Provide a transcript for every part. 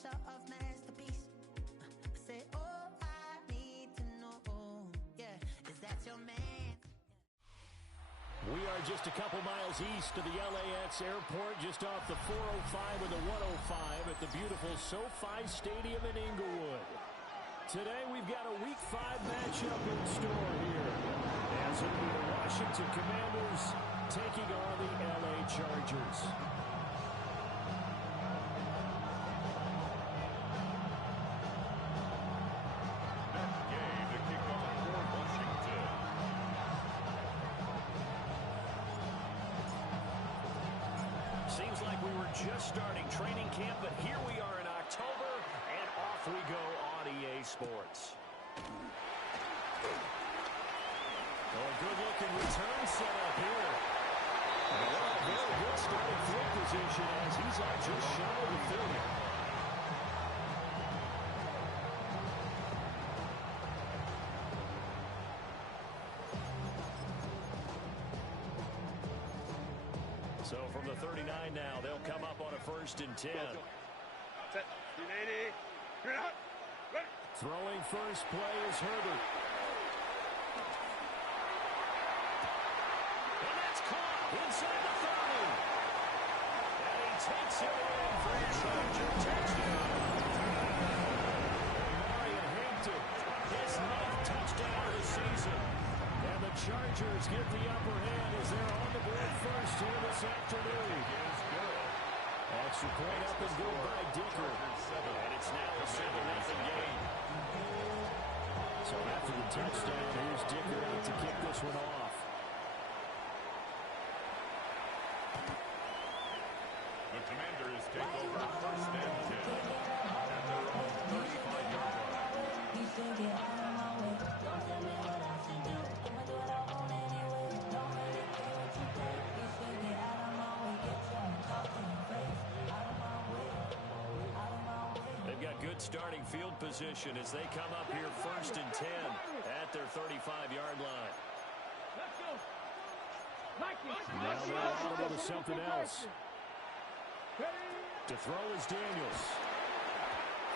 sort of masterpiece. Say, oh, I need to know, yeah, is that your man? We are just a couple miles east of the LAX airport, just off the 405 and the 105 at the beautiful SoFi Stadium in Inglewood. Today we've got a Week 5 matchup in store here, as it'll be the Washington Commanders taking on the LA Chargers. Seems like we were just starting training camp, but here we are in October, and off we go on EA Sports. Oh, good-looking return set up here. Very good starting field position as he's out just shy of the 30. So from the 39 now, they'll come up on a 1st and 10. Set. 280. You're out. Ready. Throwing first play is Herbert. And that's caught inside the 30. And he takes it in for a Charger touchdown. Marion Hampton, his 9th touchdown of the season. And the Chargers get the upper hand as they're on the board first here this afternoon. Extra point up and good by Dicker. And it's now a 7-0 game. So after the touchdown, here's Dicker out to kick this one off. The Commanders take over 1st and 10 at their own 35-yard line. They've got good starting field position as they come up here 1st and 10 at their 35-yard line. Now they're on to something else. To throw is Daniels.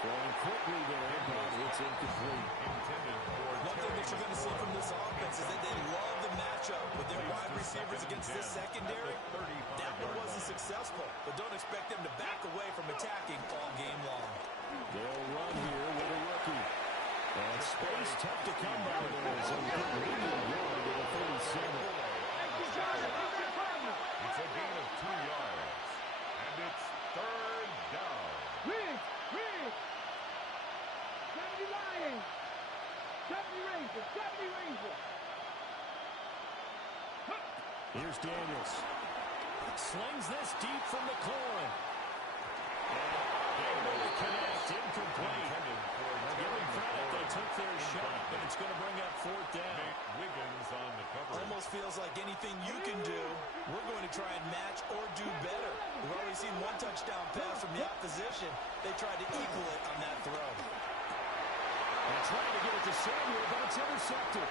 Throwing quickly there, but it's incomplete. One thing that you're going to see from this offense is that they love the matchup with their wide receivers against this secondary. That one wasn't successful, but don't expect them to back away from attacking all game long. They'll run here with a rookie. And space tough to come by there. So good medium yard to the 37. It's a gain of 2 yards. And it's 3rd down. Reed! 70 Lions! 70 Rangers! 70 Rangers! Here's Daniels. Slings this deep from McLaurin. Able to connect. Incomplete. Give them credit. They took their shot, but it's going to bring up 4th down. Wiggins on the cover. Almost feels like anything you can do, we're going to try and match or do better. We've already seen one touchdown pass from the opposition. They tried to equal it on that throw. And trying to get it to Samuel, but it's intercepted.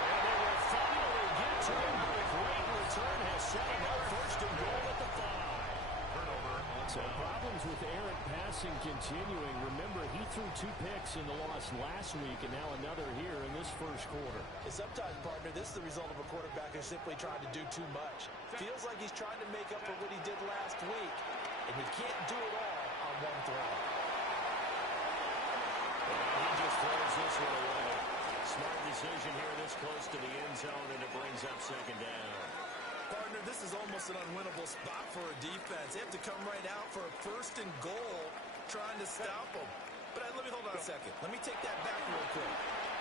And they will finally get to him. A great return has set him up 1st and goal at the 5. So problems with errant passing continuing. Remember, he threw 2 picks in the loss last week, and now another here in this 1st quarter. And sometimes, partner, this is the result of a quarterback who's simply trying to do too much. Feels like he's trying to make up for what he did last week, and he can't do it all on one throw. He just throws this one away. Smart decision here this close to the end zone, and it brings up 2nd down. Partner, this is almost an unwinnable spot for a defense. They have to come right out for a 1st and goal, trying to stop them. But let me hold on a second. Let me take that back real quick.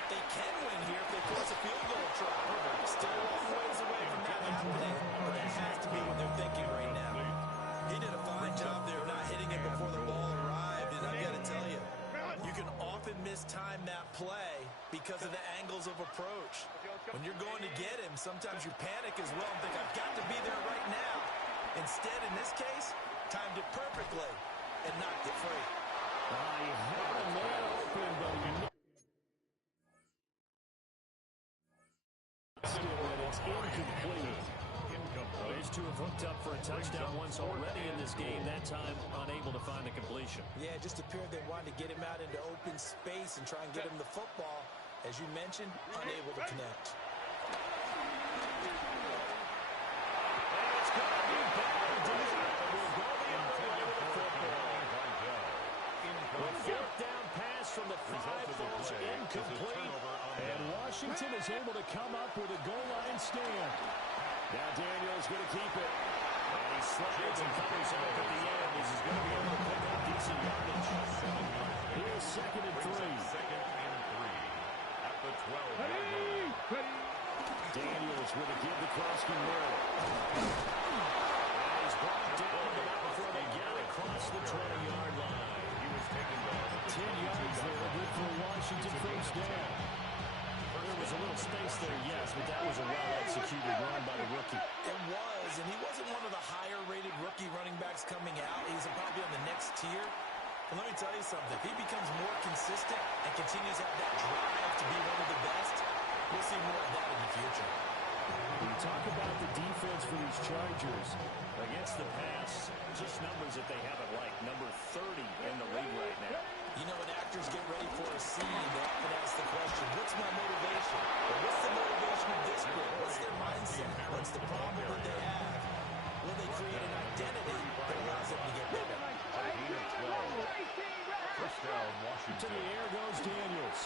They can win here if they force a field goal try. Still a long ways away from that happening, but it has to be what they're thinking right now. He did a fine job there of not hitting it before the ball arrived, and I've got to tell you, you can often mistime that play because of the angles of approach. When you're going to get him, sometimes you panic as well and think, I've got to be there right now. Instead, in this case, timed it perfectly and knocked it free. He had a man open, but he it's incomplete. These two have picked up for a touchdown once already in this game, that time unable to find the completion. Yeah, it just appeared they wanted to get him out into open space and try and get him the football. As you mentioned, unable to connect. And it's going to be batted down. We'll go the other way with the football. The fourth down pass from the 5 falls incomplete. And Washington is able to come up with a goal line stand. Now Daniels going to keep it. And he slides and covers up at the end. This is going to be able to pick up decent yardage. Here's 2nd and 3. Second and 3 at the 12-yard line. Daniels with a give to Krosky Merrill. And he's brought down before they get across the 20-yard line. He was taken down. 10 yards there, good for Washington first down. There was a little space there, yes, but that was a well-executed run by the rookie. It was, and he wasn't one of the higher-rated rookie running backs coming out. He's probably on the next tier. And let me tell you something. If he becomes more consistent and continues to have that drive to be one of the best, we'll see more of that in the future. When you talk about the defense for these Chargers against the pass, just numbers that they haven't liked. Number 30 in the league right now. You know, when actors get ready for a scene, they often ask the question, what's my motivation? Or what's the motivation of this group? What's their mindset? What's the problem that they have? Will they create an identity that allows them to get better? First down, To Washington. the air goes Daniels.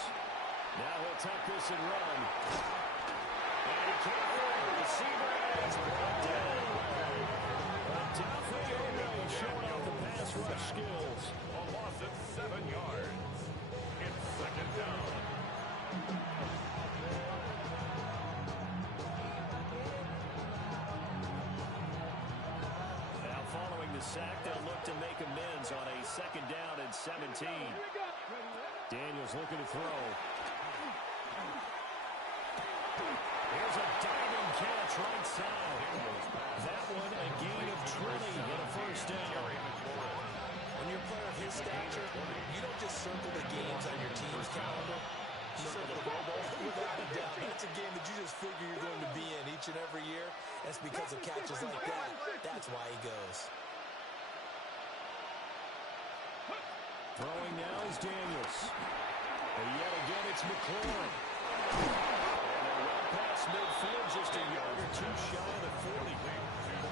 Now he'll tuck this and run. And he can't find the receiver. It's brought down. Adolfo Oweh showing off the pass rush skills. A loss of 7 yards. It's second down. Now following the sack, they'll look to make amends on a 2nd down and 17. Daniels looking to throw. Here's a diving catch right side. That one a gain of 20 and a first down. When you're a player of his stature, you don't just circle the games on your team's calendar. You circle the Pro Bowl without a doubt. That's a game that you just figure you're going to be in each and every year. That's because of catches like that. That's why he goes. Throwing now is Daniels. And yet again, it's McLaurin. Past midfield, just a yard or two shy of the 40.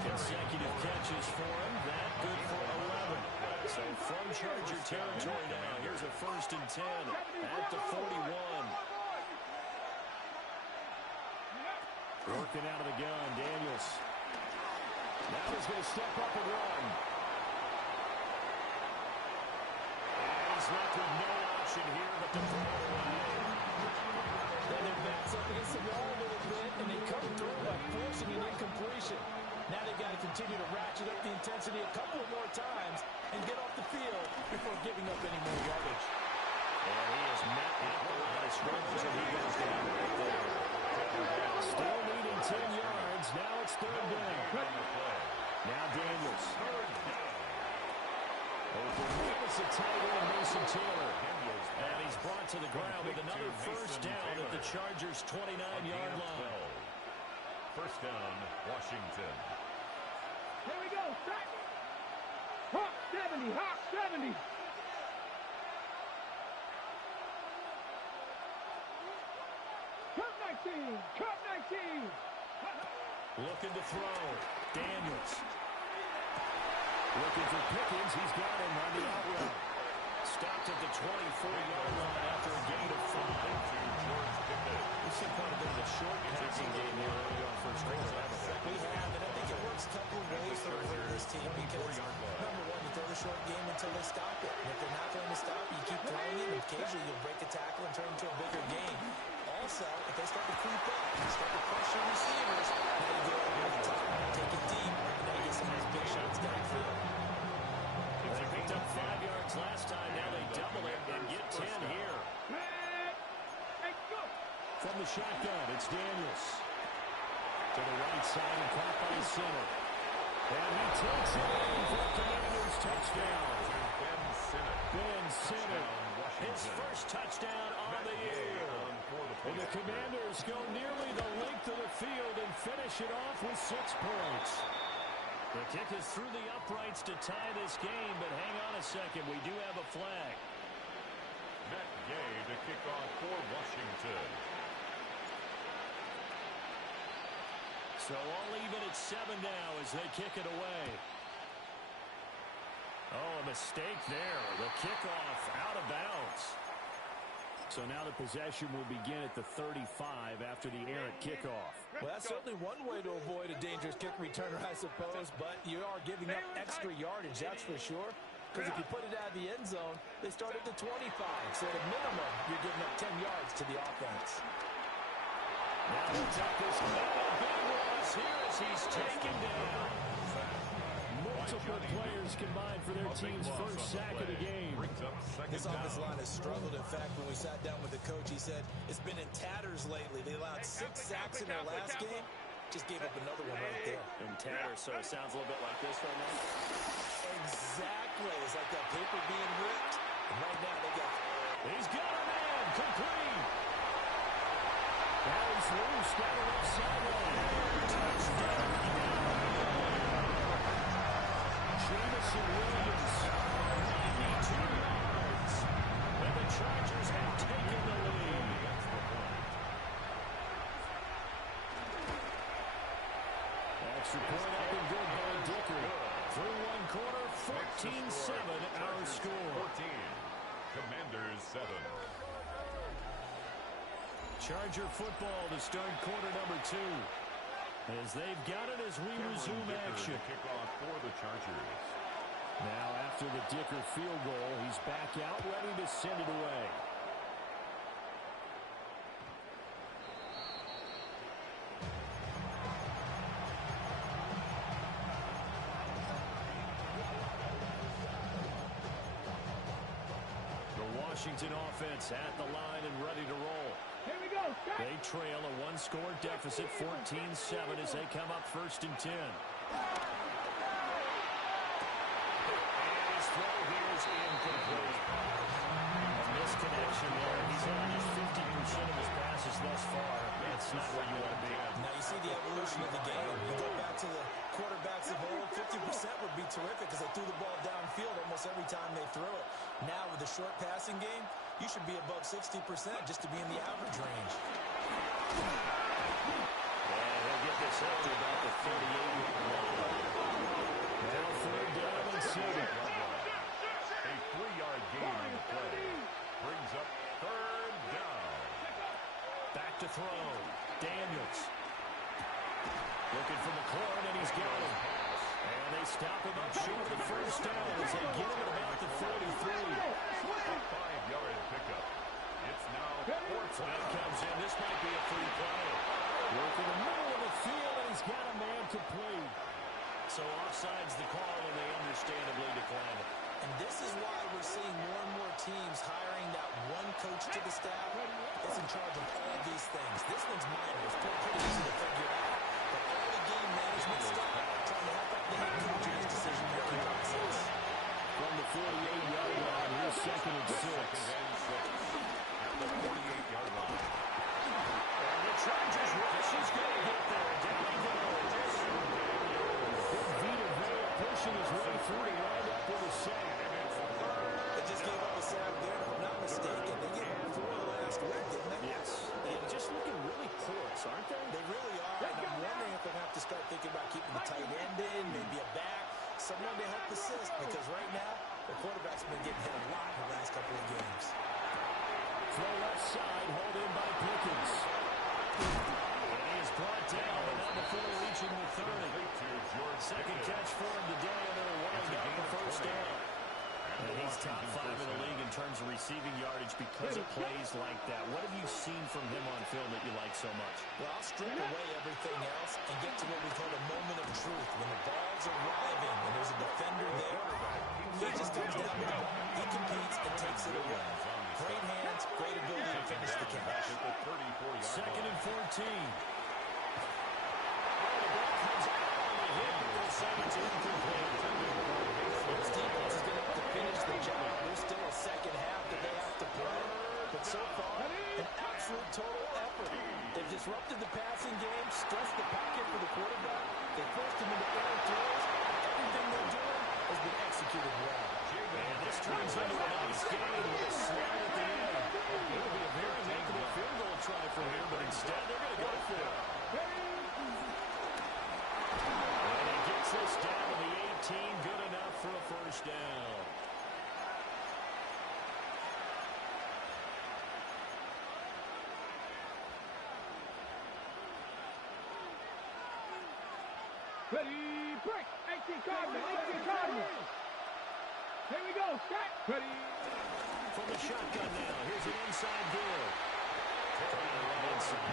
Consecutive catches for him. That good for 11. So from Charger territory now, here's a 1st and 10 at the 41. Working out of the gun, Daniels. Now he's going to step up and run. And he's left with no option here but to throw it away. Then their backs up against the wall a little bit, and they come through by forcing an incompletion. Now they've got to continue to ratchet up the intensity a couple more times and get off the field before giving up any more yardage. And he is met at the line of scrimmage, and he goes down right there. Still needing 10 yards. Now it's 3rd down. Now Daniels. Open Davis, a tight end, Mason Taylor. And he's brought to the ground with another first down at the Chargers' 29-yard line. First down, Washington. Here we go, strike. Hawk 70, Hawk 70. Cup 19, Cup 19. Looking to throw. Daniels. Looking for Pickens. He's got him on the out route. Stopped at the 24-yard line after a gain of 5. We've seen quite a bit of a short passing game here early on first quarter, haven't we? We have, and I think it works a couple of ways for this team because, number one, you throw the short game until they stop it. And if they're not going to stop it, you keep throwing it, and occasionally you'll break a tackle and turn it into a bigger game. Also, if they start to creep up, you start to pressure receivers, now you go over the top, take it deep, and now you get some of those big shots downfield. They picked up 5 yards last time. Now they double it and get 10 here. Hey, go. From the shotgun, it's Daniels. To the right side and caught by the center. And he takes it in for the Commanders' touchdown. Ben Sinnott. His first touchdown on the year. And the Commanders go nearly the length of the field and finish it off with 6 points. The kick is through the uprights to tie this game, but hang on a second. We do have a flag. Matt Gay to kick off for Washington. So all even at 7 now as they kick it away. Oh, a mistake there. The kickoff out of bounds. So now the possession will begin at the 35 after the errant kickoff. Well, that's certainly one way to avoid a dangerous kick returner, I suppose, but you are giving up extra yardage, that's for sure. Because if you put it out of the end zone, they start at the 25. So at a minimum, you're giving up 10 yards to the offense. Now he'll take this big loss here as he's taken down. Multiple players combined for their team's first sack of the game. This offensive line has struggled. In fact, when we sat down with the coach, he said it's been in tatters lately. They allowed 6 sacks in their last game. Just gave up another one right there. In tatters, so it sounds a little bit like this right now. Exactly. It's like that paper being ripped. And right now they got... He's got a man. Complete. Now he's loose down the left sideline. Touchdown. Jamison Williams, 92 yards. And the Chargers have taken the lead. Extra point up and good by Dicker. Through one quarter, 14-7 our score. 14. Commanders 7. Charger football to start quarter number 2. As they've got it as we resume action. Kickoff for the Chargers. Now after the Dicker field goal, he's back out ready to send it away. The Washington offense at the line and ready to roll. Here we go. Stop. They trail a one-score deficit, 14-7, as they come up 1st and 10. And his throw here is incomplete. A misconnection there. He's on just 50% of his passes thus far. That's not where you want to be. Now you see the evolution of the game. You go back to the quarterbacks of old, 50% would be terrific because they threw the ball downfield almost every time they threw it. Now with the short passing game, you should be above 60% just to be in the average range. And he'll get this up to about the 38-yard line. Now 3rd down and 7. A 3-yard gain on the play. Brings up 3rd down. Back to throw. Daniels. Looking for McLaurin, and he's got him. And they stop him up short of the 1st down as they get him at about the 43. 5-yard pickup. It's now 4th Flag down. comes in. This might be a free play. Work in the middle of the field, and he's got a man complete. So offside's the call, and they understandably decline it. And this is why we're seeing more and more teams hiring that one coach to the staff that's in charge of all these things. This one's minor. It's pretty easy to figure out. But all the game management stuff, trying to help out the head coach in his decision-making process. From the 48-yard line, here's 2nd and 6. At the 48-yard line. And the Chargers rush is going to get there. Down he goes. Big Vita Vea pushing his way through to wind up with a sack. They just gave up a sack there, if I'm not mistaken. They gave up 4 last week, didn't they? Yes. And just looking really porous, aren't they? They really are. And I'm wondering if they'll have to start thinking about keeping the tight end in, maybe a back, someone to help assist, because right now, the quarterback's been getting hit a lot in the last couple of games. Throw left side, hold in by Pickens. And he is brought down, but not before reaching the 30. Second catch for him today, and it'll wind up the 1st down. And he's top 5 in the league in terms of receiving yardage because of plays like that. What have you seen from him on film that you like so much? Well, I'll strip away everything else and get to what we call a moment of truth. When the ball's arriving and there's a defender there, he just comes down with the ball. He competes and takes it away. Great hands, great ability to finish the catch. 2nd and 14. Comes out on the hit, but they'll say it's incomplete. This defense is going to have to finish the job. There's still a second half that they have to play. But so far, an absolute total effort. They've disrupted the passing game, stressed the pocket for the quarterback. They forced him into air throws. Everything they're doing has been executed well. And this turns into a nice game with a slam at the end. It would be a very negative field goal try for here, but instead they're going to go for it. And he gets this down to the 18, good enough for a first down. Ready, break. 18 Cardinals, 18 Cardinals. Here we go, set. Ready. From the shotgun now, here's an inside give. Inside.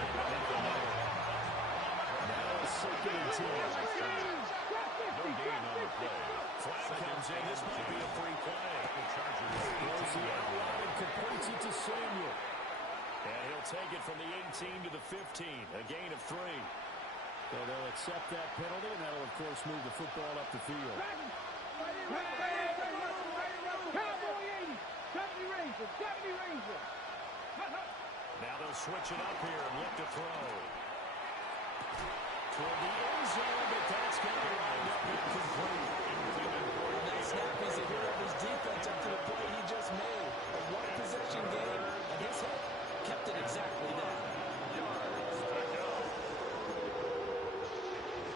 Now it's 2nd and 10. No gain on the play. Flag comes in. This might be a free play. Throws the outline and completes it to Samuel. And he'll take it from the 18 to the 15. A gain of 3. So they'll accept that penalty, and that'll, of course, move the football up the field. Cowboy 80. 70 Ranger. 70 Ranger. Now they'll switch it up here and look to throw. Toward the end zone, but that's going to wind up incomplete. That snap is a hit of his defense after the play he just made. A one-possession game, and his hit kept it exactly that.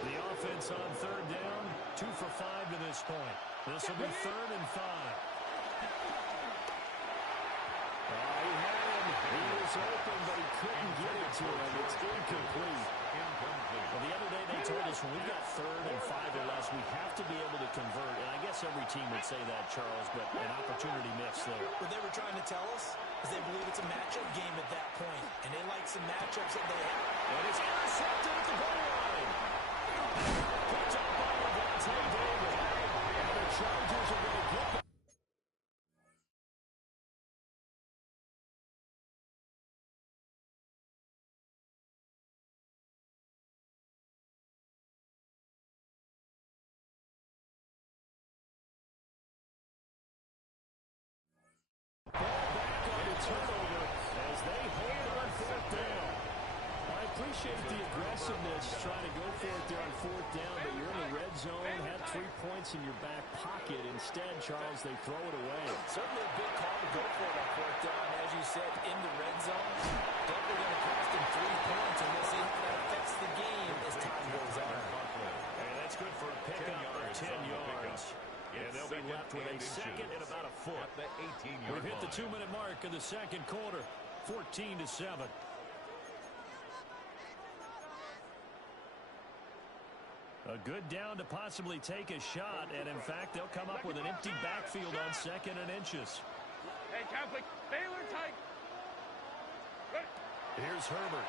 The offense on 3rd down, 2 for 5 to this point. This will be 3rd and 5. He had him. He was open, but he couldn't get it to him. It's incomplete. Well, the other day they told us when we got 3rd and 5 or less, we have to be able to convert. And I guess every team would say that, Charles, but an opportunity missed there. What they were trying to tell us is they believe it's a matchup game at that point, and they like some matchups that they have. And it's intercepted at the goal line. Picked up by Lavonte David. And the Chargers are going to get the turnover as they hold on 4th down. I appreciate the aggressiveness trying to go for it there on 4th down, but you're in the red zone, had 3 points in your back pocket. Instead, Charles, they throw it away. Certainly a big call to go for it on 4th down. As you said, in the red zone, definitely going to cost them 3 points, and we'll see how that affects the game as time goes on. And that's good for a pickup of 10 yards. And they'll be left with a 2nd and about a foot. We've hit the 2-minute mark of the 2nd quarter, 14-7. A good down to possibly take a shot, and in fact, they'll come up with an empty backfield on 2nd and inches. Hey, Catholic, Baylor tight. Here's Herbert.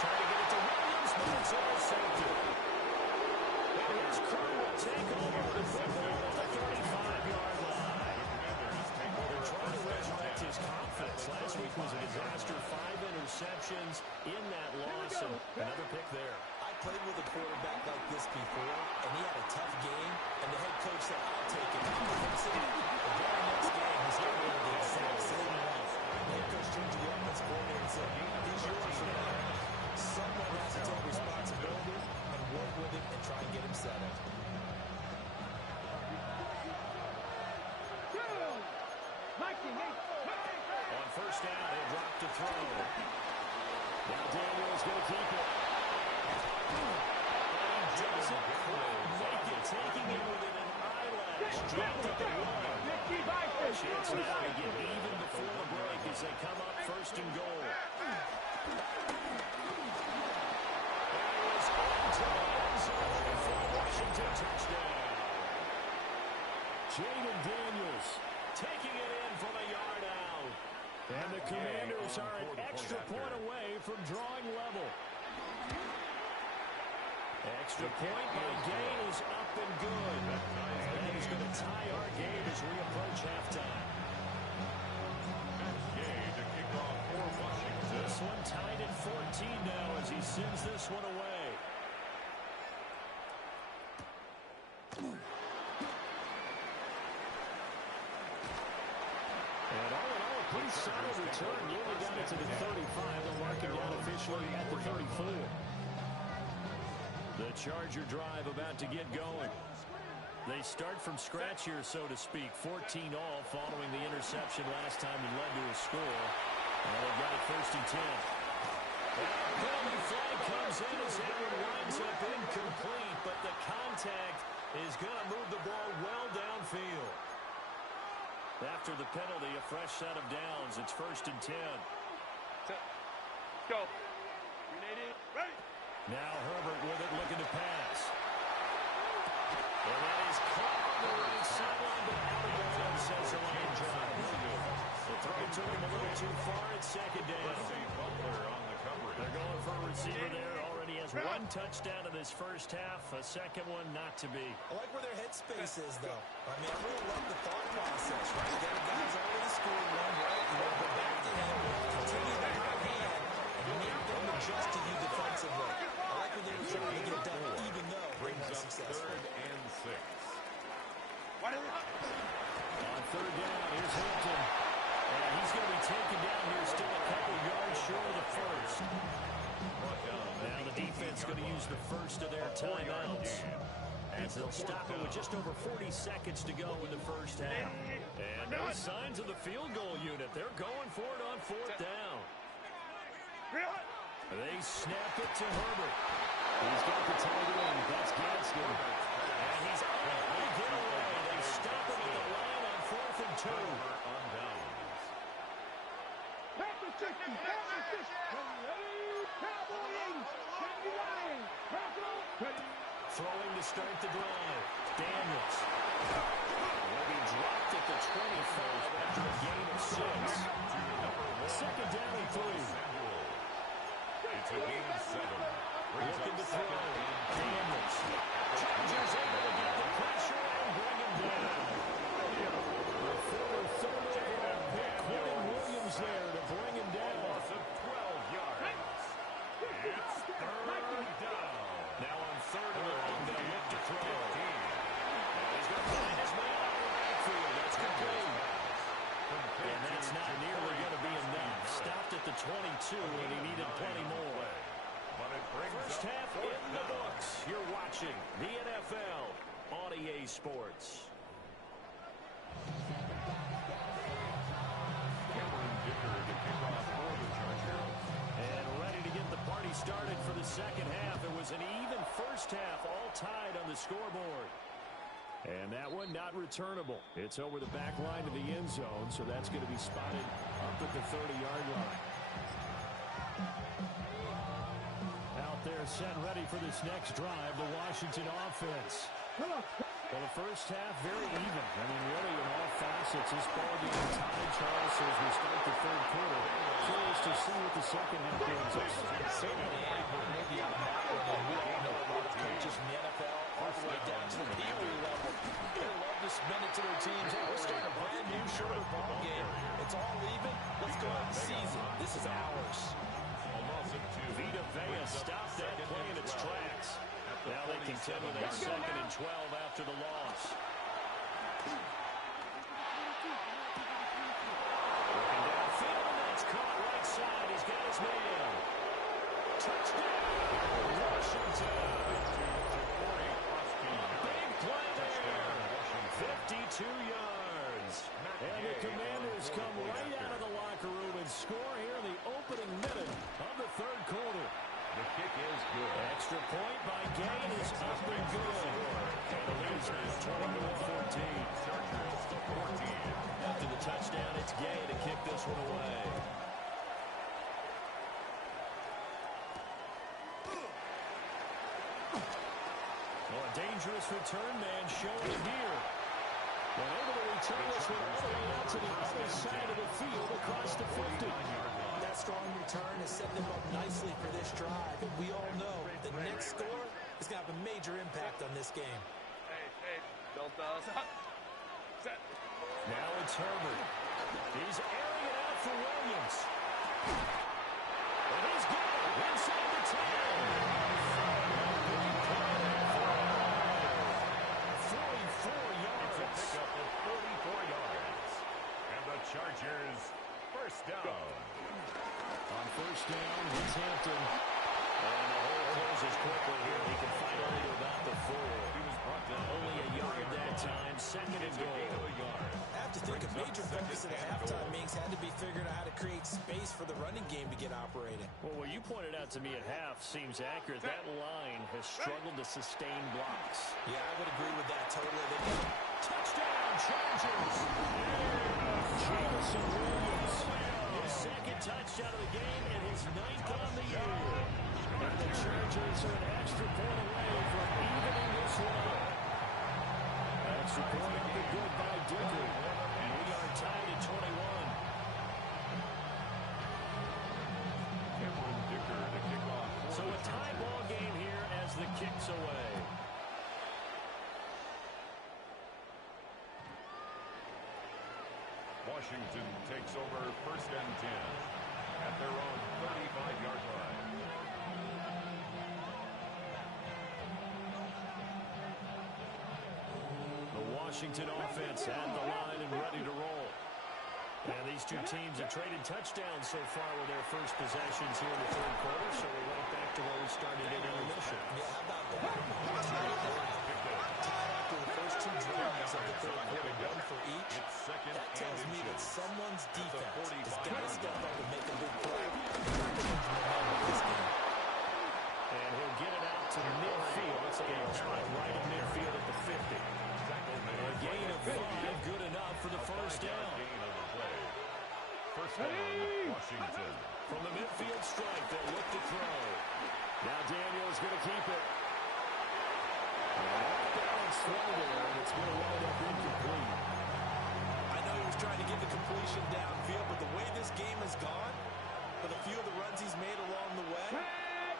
Trying to get it to Williams, but it's intercepted. And here's Crew will take over the football at the 35-yard line. They're trying to resurrect his confidence. Last week was a disaster. 5 interceptions in that loss, and another pick there. I played with a quarterback like this before, and he had a tough game, and the head coach said, I'll take it. The very next game, he's getting rid of the exact same one. The head coach turned to the offense coordinator and said, he's yours for now. Someone has to take responsibility and work with him and try and get him settled. On 1st down, he'll drop to throw. Now Daniel's going to keep it. He doesn't quite make it, taking it within an eyelash. Dropped at the 1. Chance now to get even before the break as they come up 1st and goal. Washington touchdown. Jaden Daniels taking it in from a yard out. And the Commanders are an extra point away from drawing level. Extra point by Gain is up and good. And that is going to tie our game as we approach halftime. This one tied at 14 now as he sends this one away. And all in all, a pretty solid return. Nearly got it to the 35. They'll mark him down officially at the 34. The Charger drive about to get going. They start from scratch here, so to speak. 14 all following the interception last time that led to a score. And they've got it 1st and 10. Penalty flag comes in as that one winds up incomplete, but the contact is going to move the ball well downfield. After the penalty, a fresh set of downs. It's 1st and 10. Go. Now Herbert with it, looking to pass. And that is caught on the right sideline, but out of bounds, says the line drive. The throw took him a little too far at 2nd down. They're going for a receiver there. Already has 1 touchdown in this first half. A second one not to be. I like where their headspace is, though. I mean, I really love the thought process, right? The other guy's already scored one, right? You want to go back to him, continue the hot hand, and make them adjust to you defensively. I like what they were trying to get done, even though they weren't successful. 3rd and 6. On 3rd down, here's Hampton. And he's going to be taken down here, still a couple yards short of the first. Now the defense going to use the first of their timeouts, as they'll stop it with just over 40 seconds to go in the first half. And no signs of the field goal unit. They're going for it on 4th down. They snap it to Herbert. He's got the tight end. That's Gaskin. And he's unable to get away. They stop him at the line on 4th and 2. On downs. Throwing to start the drive. Daniels. Will be dropped at the 25 after a gain of 6. 2nd down and 3. It's a gain of 7. Looking to throw. Daniels. Chargers able to get the pressure and bring him down. The former 3rd overall pick, Quentin Williams there to bring him down. Loss of 12 yards. It's 3rd down. Now on 3rd and long, they'll look to throw. And he's going to find his man out of the backfield. That's complete. And that's not nearly going to be enough. Stopped at the 22, and he needed plenty more. But it brings First up half 4th in the down. books. You're watching the NFL on EA Sports. Cameron Dicker to kick off for the Chargers. And ready to get the party started for the second half. It was an even first half, all tied on the scoreboard. And that one not returnable. It's over the back line to the end zone, so that's going to be spotted up at the 30-yard line. Out there set ready for this next drive, the Washington offense. Well, the first half, very even. I mean, really, in all facets, this ball game tied, Charles, as we start the 3rd quarter. Curious to see what the second half brings us. Certainly, maybe on that one, we all know a lot of coaches in the NFL, all the way down to the Pee Wee level. They love to spend it to their teams. Hey, we're starting a brand new, shorter ball game. It's all even. Let's go out and seize it. This is ours. A loss of 2. Vita Vea stopped that play in its tracks. Now they continue that 2nd and 12 after the loss. Looking downfield, and that's caught right side. He's got his man. Touchdown, Washington. Big play there. 52 yards. And the Commanders come right out of the locker room and score here in the opening minute of the 3rd quarter. The kick is good. Extra point by Gain is up and good. And the lead's now 21-14. Chargers to 14. After the touchdown, it's Gain to kick this one away. Well, a dangerous return man showing it here. And able to return this one all the way out to the other side of the field across the 50. That strong return has set them up nicely for this drive. And we all know the next score is going to have a major impact on this game. Hey, don't set. Now it's Herbert. He's airing it out for Williams. And he's got it inside the 10. 44 yards. It's a pickup of 44 yards. And the Chargers, 1st first down. It's Hampton. And the hole closes quickly here. He can fight only to about the 4. He was brought down. Only a yard that time. Second and goal. I have to think a major focus at halftime means had to be figuring out how to create space for the running game to get operating. Well, what you pointed out to me at half seems accurate. That line has struggled to sustain blocks. Yeah, I would agree with that totally. Touchdown, Chargers! Jameson Williams, his second touchdown of the game and his 9th on the year. And the Chargers are an extra point away from evening this one up. Extra point up and good by Dicker. And we are tied at 21. Cameron Dicker to kick off. So a tie ball game here as the kick's away. Washington takes over first and 10 at their own 35-yard line. The Washington offense at the line and ready to roll. And these two teams have traded touchdowns so far with their first possessions here in the third quarter, so we're right back to where we started in intermission. Yeah, how about that? After the first 2 drives of the third quarter, 1 for each, that tells me that someone's defense is going to step up and make a big play. And he'll get it out to midfield. It's a try right at midfield at the 50. A gain of 5, good enough for the first down. First down, Washington. From the midfield strike, they'll look to throw. Now Daniel's going to keep it. Off-balance throw there, and it's going to wind up incomplete. I know he was trying to get the completion downfield, but the way this game has gone, with a few of the runs he's made along the way,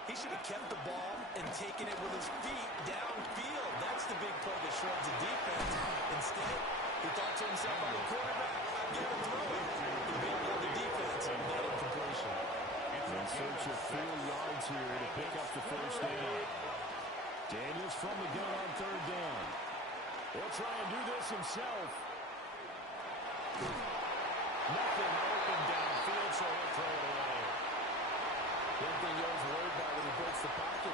he should have kept the ball and taken it with his feet downfield. That's the big play that shreds the defense. Instead, he thought to himself, I'm a quarterback, I've got to throw it. He bailed on the defense and that incompletion. In search of 4 yards here to pick up the first down. Daniels from the gun on third down. He'll try and do this himself. Nothing open downfield, so he'll throw it away. One thing you're always worried about when he breaks the pocket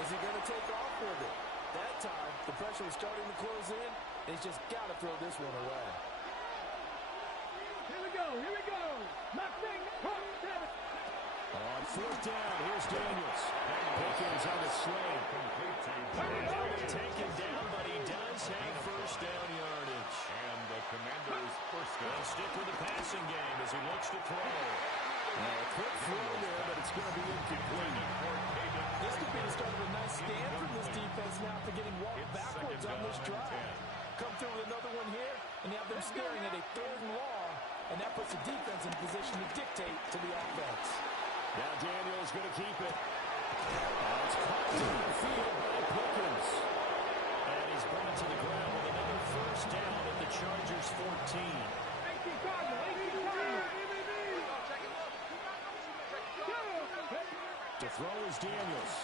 is he going to take off with it? That time, the pressure was starting to close in, and he's just got to throw this one away. Here we go, here we go. Nothing, 7. On fourth down, here's Daniels. Pickens on the sling. Taken down, but he does have first down yardage. And the Commanders' first down. They'll stick with the passing game as he looks to throw. Quick throw there, but it's going to be incomplete. This could be the start of a nice stand from this defense now after getting walked backwards on this drive. Come through with another one here, and you have them staring at a 3rd and long, and that puts the defense in position to dictate to the offense. Now Daniel's going to keep it. It's caught to the field by Pickens. And he's brought to the ground with another first down at the Chargers' 14. 18 Cardinal, 18 Cardinal. To throw is Daniels.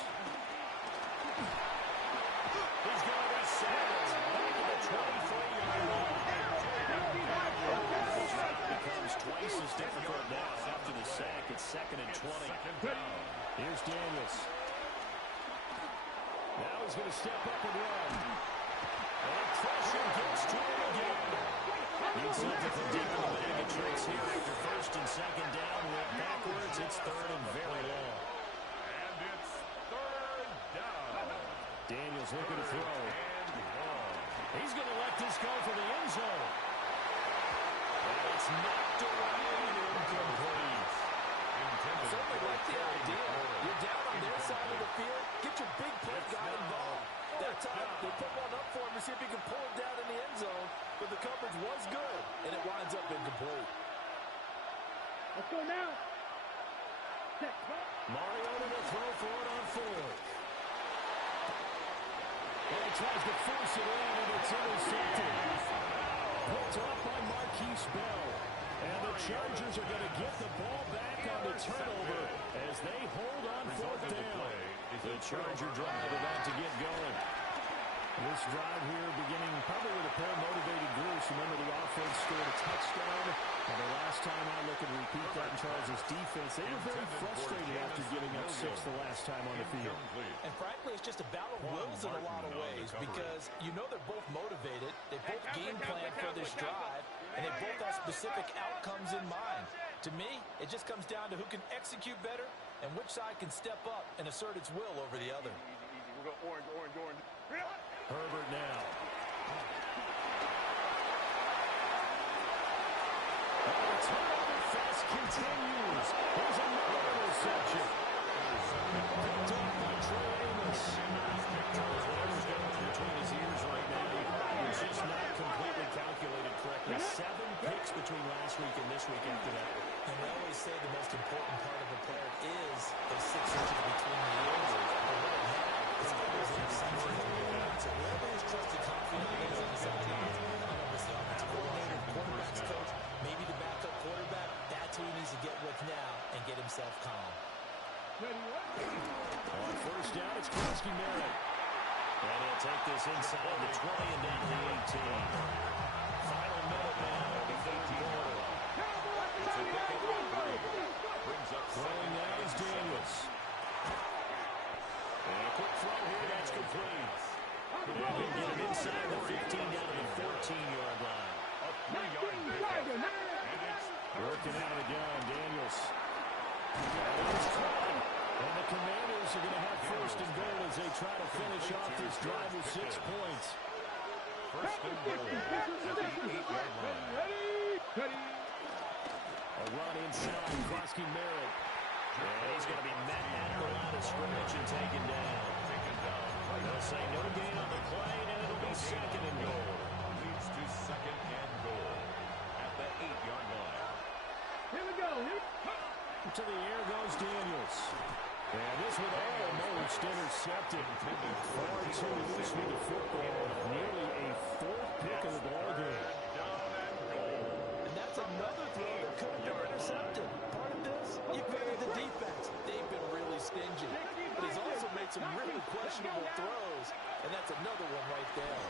He's going to be sacked back at the 23-yard line. Becomes twice as difficult now after the sack. It's 2nd and 20. Here's Daniels. Now he's going to step up and run. And pressure gets to him again. Needs something from deep in the bag of tricks here after first and second down. Went backwards. It's 3rd and very long. And it's 3rd down. Daniels looking to throw. He's going to let this go for the end zone. And it's knocked away and incomplete. Certainly like the idea. You're down on their side of the field. Get your big play guy involved. That time, they put one up for him to see if he can pull it down in the end zone. But the coverage was good, and it winds up incomplete. Let's go now. Mariota will throw for it on 4th. And he tries to force it in, and it's intercepted. Picked up by Marquise Bell. And the Chargers are going to get the ball back on the turnover as they hold on 4th down. The Charger drive about to get going. This drive here beginning probably with a pair of motivated groups. Remember, the offense scored a touchdown Well, the last time I look and repeat that in Charles' defense, they were very frustrated after giving up 6 the last time on the field. And frankly, it's just a battle of wills in a lot of ways because you know they're both motivated. They both game plan for this drive, and they both have specific outcomes in mind. To me, it just comes down to who can execute better and which side can step up and assert its will over the other. We'll go orange, orange, orange. Herbert now. The turnover fest continues. Here's another interception. Picked up by Trey Amos. Whatever's going on between his ears right now, he's just not completely calculated correctly. 7 picks between last week and this week after that. And I always say the most important part of a player is those 6 inches between the ears. But what it had, it's always an exception. So wherever his trusted confidant is on the sidelines, I don't know if it's the offensive coordinator, quarterback's coach, maybe the backup quarterback, that's who he needs to get with now and get himself calm. On first down, it's Krosky Merritt. And he'll take this inside the 20 and down to the 18. Final minute now of the third quarter. Throwing now is Daniels. And a quick throw here, that's complete. And he'll get it inside the 15 down to the 14-yard line. A 3-yard pickup. Working out again, Daniels. And the Commanders are going to have first and goal as they try to finish off this drive with 6 points. First and goal at the 8-yard line. A run inside, Krosky Merritt. And he's going to be met at the line of scrimmage and taken down. They'll say no gain on the play, and it'll be second and goal. Leads to second and goal at the 8-yard line. Here we go. To the air goes Daniels. And this one almost intercepted. Far too loose with the football. Nearly a 4th pick of the ball game. And that's another throw that could have been intercepted. Part of this, you figure the defense. They've been really stingy. But he's also made some really questionable throws. And that's another one right there.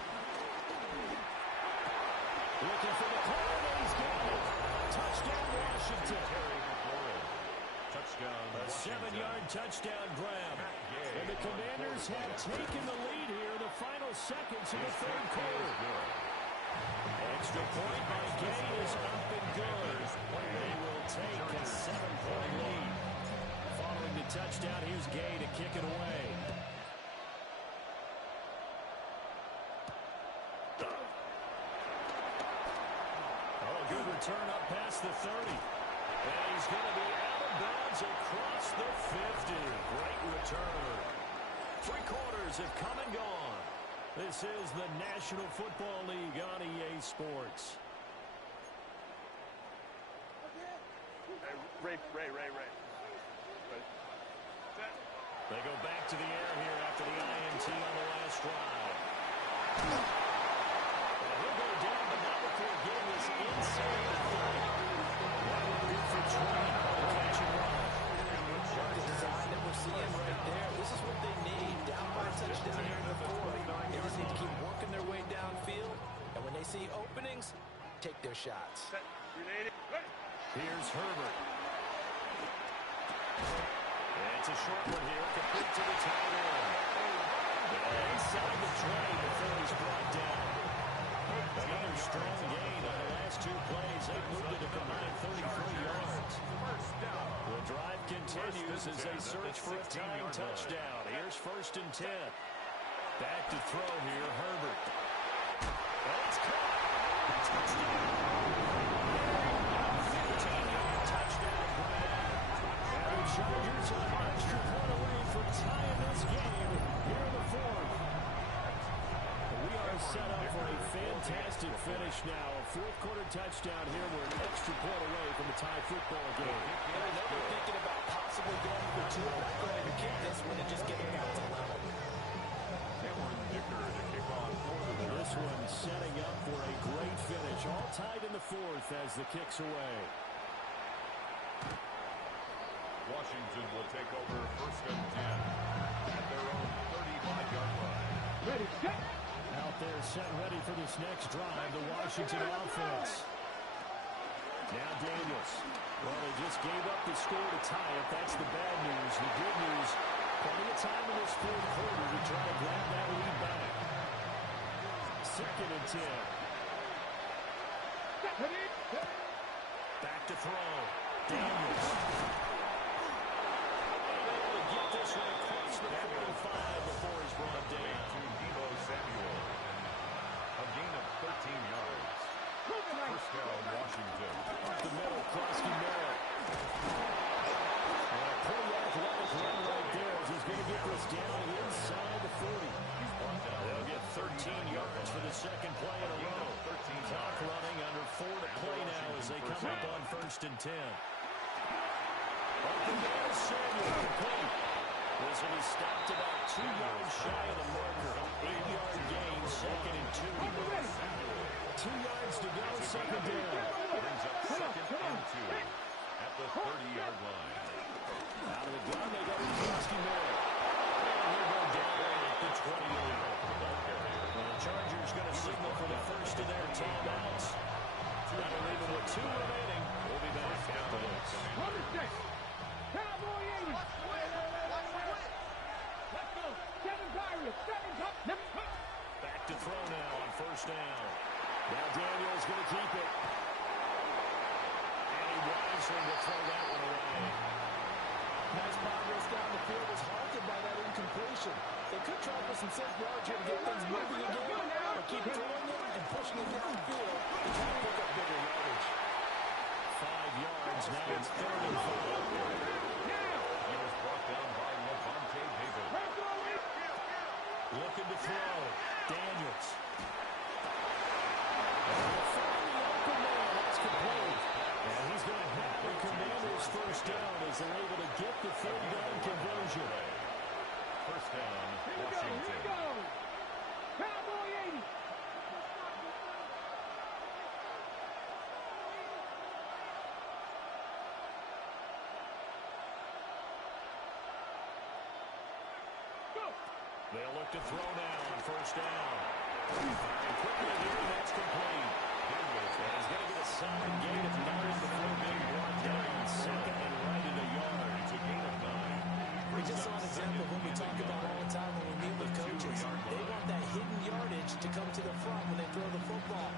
Looking for the corner, and he's got it. Touchdown, Washington. Touchdown, A 7-yard touchdown grab. And the Commanders have taken the lead here in the final seconds of the third quarter. Extra point by Gay is up and good. They will take a 7-point lead. Following the touchdown, here's Gay to kick it away. Oh, a good return up past the 30. And he's going to be out of bounds across the 50. Great return. 3 quarters have come and gone. This is the National Football League on EA Sports. Ray. They go back to the air here after the INT on the last drive. And he'll go down, but not before getting this inside the 30. That will be for Trey on the catch and run. The design that we're seeing right there, this is what they need. Down by a touchdown here in the 4th. They just need to keep working their way downfield. And when they see openings, take their shots. Here's Herbert. And it's a short one here, complete to the tight end. Inside the 20 before he's brought down. Another strong gain on the last 2 plays. They've moved it a combined 33 yards. The drive continues as they search for a tying touchdown. Here's first and 10. Back to throw here, Herbert. And it's caught. Touchdown. 15-yard touchdown grab. And the Chargers are an extra point away from tying this game here in the 4th. We are set up for a fantastic finish now. A 4th quarter touchdown here. We're an extra point away from a tie football game. And I know they're thinking about possibly going for 2. Not going to kick this one and just get it back to level. Cameron Dicker to kick off for the This one setting up for a great finish. All tied in the 4th as the kick's away. Washington will take over first and 10 at their own 35-yard line. Ready, set. Out there set ready for this next drive, the Washington offense. Now Daniels. Well, they just gave up the score to tie it. That's the bad news. The good news, plenty of time in this fourth quarter to try to grab that lead back. 2nd and 10. Back to throw. Daniels. Able to get this one across the 45 before he's brought down. To Deebo Samuel. A gain of 13 yards. First down, Washington. Up the middle, Krosky Merritt. And a pretty athletic run right there as he's going to get this down inside the 40. They'll get 13 yards for the second play in a row. Clock running under 4 to play now as they come up on 1st and 10. Open down to Samuel, complete. This one is stopped about 2 yards shy of the marker. 8-yard gain, 2nd and 2. 2 yards to go, 2nd down. Brings up 2nd and 2 at the 30-yard line. Out of the gun, they go to Krosky Merritt. And he'll go down at the 20. And the Chargers going to signal for the first of their timeouts. That'll leave them with 2 remaining. We'll be back after this. Cowboy 80. Let's go. 7 Pirates. 7 Pirates. Back to throw now on 1st down. Now Daniels going to keep it. And he wisely will throw that one away. Nice progress down the field was halted by that incompletion. They could try for some safe yards here to get things moving again, or keep throwing it and pushing it downfield to try to pick up bigger yardage. 5 yards, now it's 3rd and 4. He was brought down by Levante David. Looking to throw. Daniels. And they'll find the open man. That's complete. And he's going to have the Commanders' 1st down as they're able to get the 3rd down conversion. First down, Here we Washington. go. Cowboy 80. Go. They'll look to throw now on 1st down. And quickly here, that's complete. And he's going to get a solid gain of 9 before being brought down. 2nd and right at a yard. It's a gain of 9. We just saw an example of what we talk about all the time when we meet with coaches. They want that hidden yardage to come to the front when they throw the football.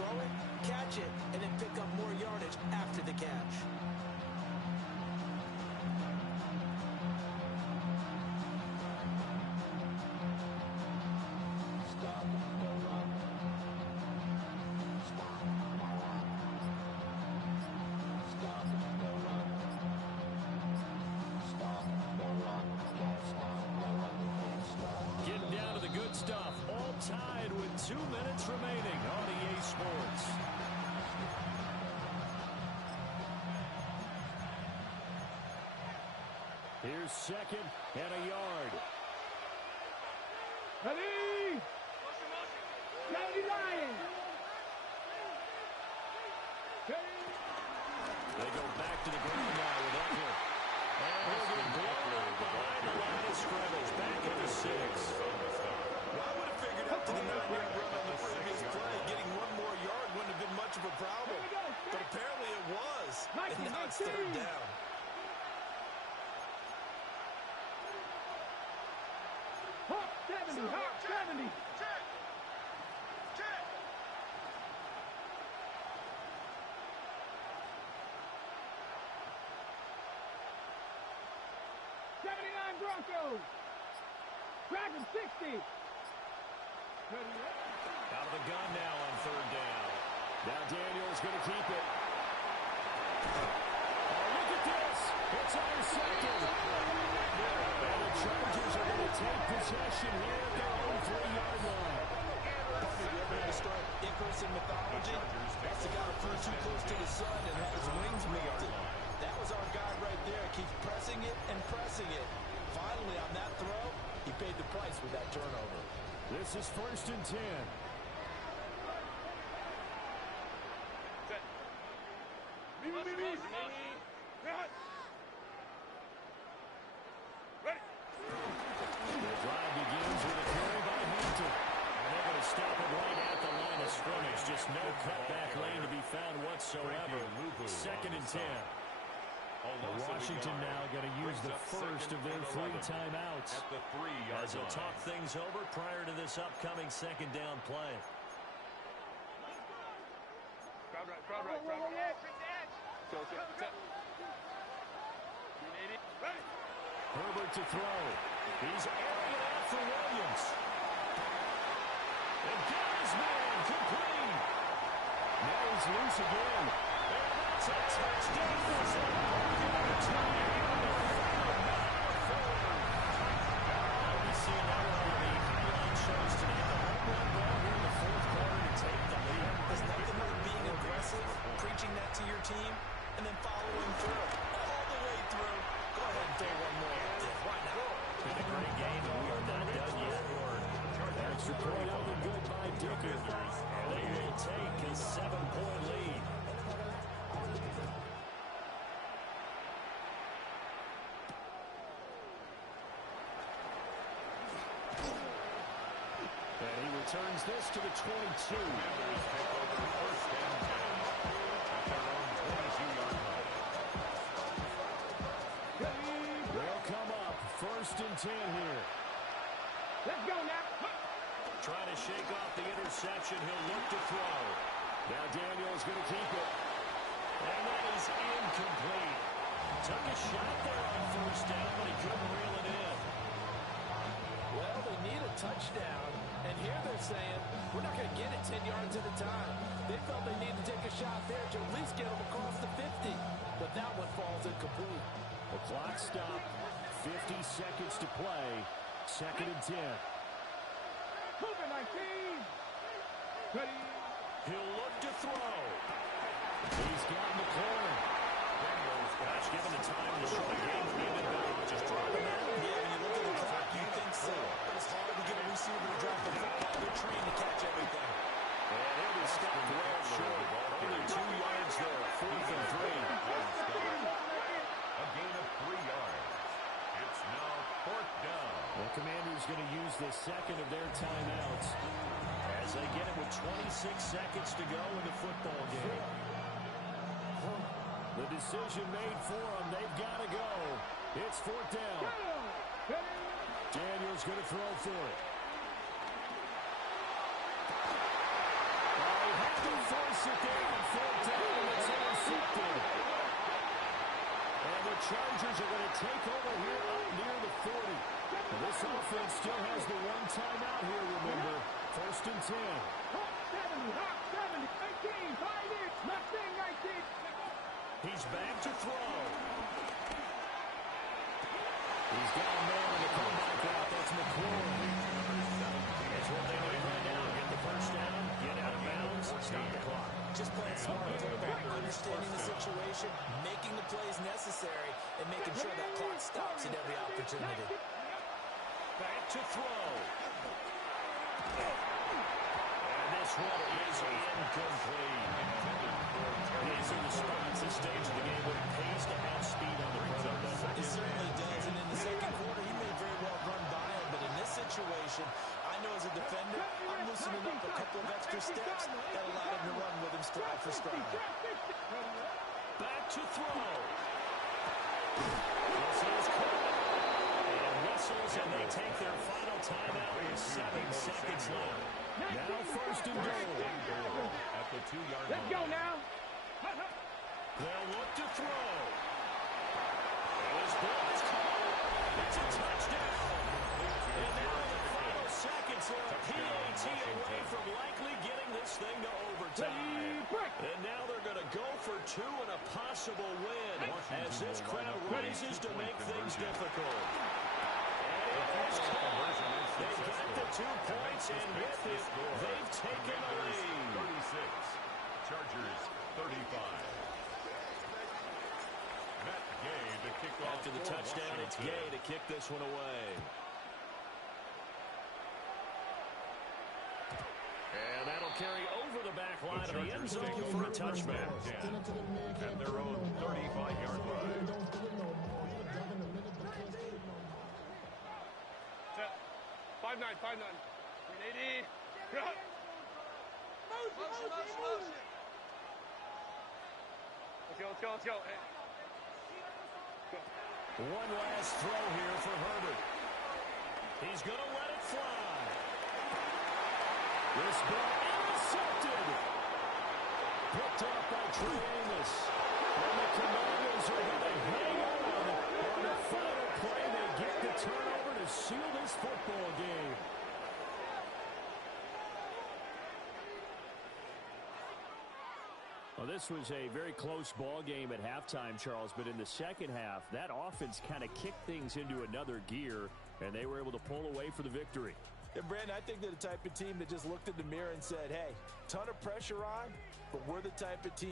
Throw it, catch it, and then pick up more yardage after the catch. Getting down to the good stuff. All tied with 2 minutes remaining on EA Sports. Here's 2nd and a yard. Ready? 79. They go back to the ground now with Eckler. And he'll get blown up behind the line of scrimmage. Back at the 6. Well, I would have figured out to the 9-yard run on the previous play. Getting 1 more yard wouldn't have been much of a problem. But apparently it was. And now it's 3rd down. Hawk 70. Hawk 70. Check. 79 Broncos. Dragon 60. Out of the gun now on 3rd down. Now Daniels going to keep it. Oh, look at this. It's our 2nd. And the Chargers are going to take possession here at their own 3-yard line. If you ever had to start Icarus in mythology, that's the guy who flew too close to the sun and had his wings melted. That was our guy right there. Keeps pressing it and pressing it. Finally, on that throw, he paid the price with that turnover. This is 1st and 10. The drive begins with a carry by Hampton. And they're going to stop it right at the line of scrimmage. Just no cutback lane to be found whatsoever. 10. Washington now going to use the first of their 3 timeouts at the 3-yard as they'll line. talk things over prior to this upcoming second down play. Crowd right. Herbert to throw. He's airing it out for Williams. And got his man complete. Now he's loose again. And that's a touchdown. It's a long-yard tie. I'll be seeing that one on the highlight shows tonight. The home run ball here in the fourth quarter to take the lead. There's nothing like being aggressive, preaching that to your team, and then following through. All the way through. Go ahead and throw one more. Yeah, why not? Been a great game, and we are not done yet. Extra point out the good by Dicker. They will take a 7-point lead. And he returns this to the 22. Commanders take over first and 10 at their own 22-yard line. They'll come up first and 10 here. Let's go now. Trying to shake off the interception. He'll look to throw. Now Daniel's going to keep it. And that is incomplete. Took a shot there on first down, but he couldn't reel it in. Well, they need a touchdown, and here they're saying, we're not going to get it 10 yards at a time. They felt they need to take a shot there to at least get them across the 50, but that one falls incomplete. The clock stopped. 50 seconds to play. Second and 10. Move it, 19. Ready. He'll look to throw. He's got McLaurin. Gosh, given the time to show the game would be a bit better. Just drop him out. Yeah, when you look at the clock, you think so. But it's hard to get a receiver to drop the football. They're trained to catch everything. And he'll be stopped well short. Only 2 yards there. 4th and 3. A gain of 3 yards. It's now 4th down. The Commanders going to use the second of their timeouts as they get it with 26 seconds to go in the football game. The decision made for them. They've got to go. It's 4th down. Daniel's going to throw for it. They have to force it there on 4th down, and it's intercepted. And the Chargers are going to take over here up near the 40. This offense still has the 1 timeout here, remember. 1st and 10. Hawk 70, 19, 5 in, nothing, 19. He's back to throw. He's got a man in the comeback route. That's McLaurin. That's what they need right now. Get the first down, get out of bounds, stop the clock. Just playing smart quarterback, understanding the situation, making the plays necessary, and making sure that clock stops at every opportunity. Back to throw. And this one is incomplete. These are the spots, this stage of the game, where it pays to have speed on the front. It certainly does, and in the second quarter, he may very well run by him, but in this situation, I know as a defender, I'm loosening up a couple of extra steps that allowed him to run with him stride for stride. Back to throw. This is caught. And whistles, and they take their final timeout with 7 seconds left. Now 1st and goal. At the 2-yard line. Let's go now. They'll look to throw. This ball is caught. It's a touchdown. And now in the final seconds, they're a PAT away from likely getting this thing to overtime. And now they're going to go for 2 and a possible win as this crowd rises to make things difficult. And it is caught. They've got the 2 points, and with it, they've taken the lead. 36. Chargers 35. Matt Gay to kick off. After the touchdown, it's Gay to kick this one away. And that'll carry over the back line of the end zone for a touchback. At their own 35-yard line. Set. 5-9, 5-9. 380. Motion. Okay, One last throw here for Herbert. He's going to let it fly. This ball intercepted. Picked up by Trey Amos. And the Commanders are going to hang on the final play. They get the turnover to seal this football game. Well, this was a very close ball game at halftime, Charles, but in the second half, that offense kind of kicked things into another gear, and they were able to pull away for the victory. Yeah, Brandon, I think they're the type of team that just looked in the mirror and said, hey, ton of pressure on, but we're the type of team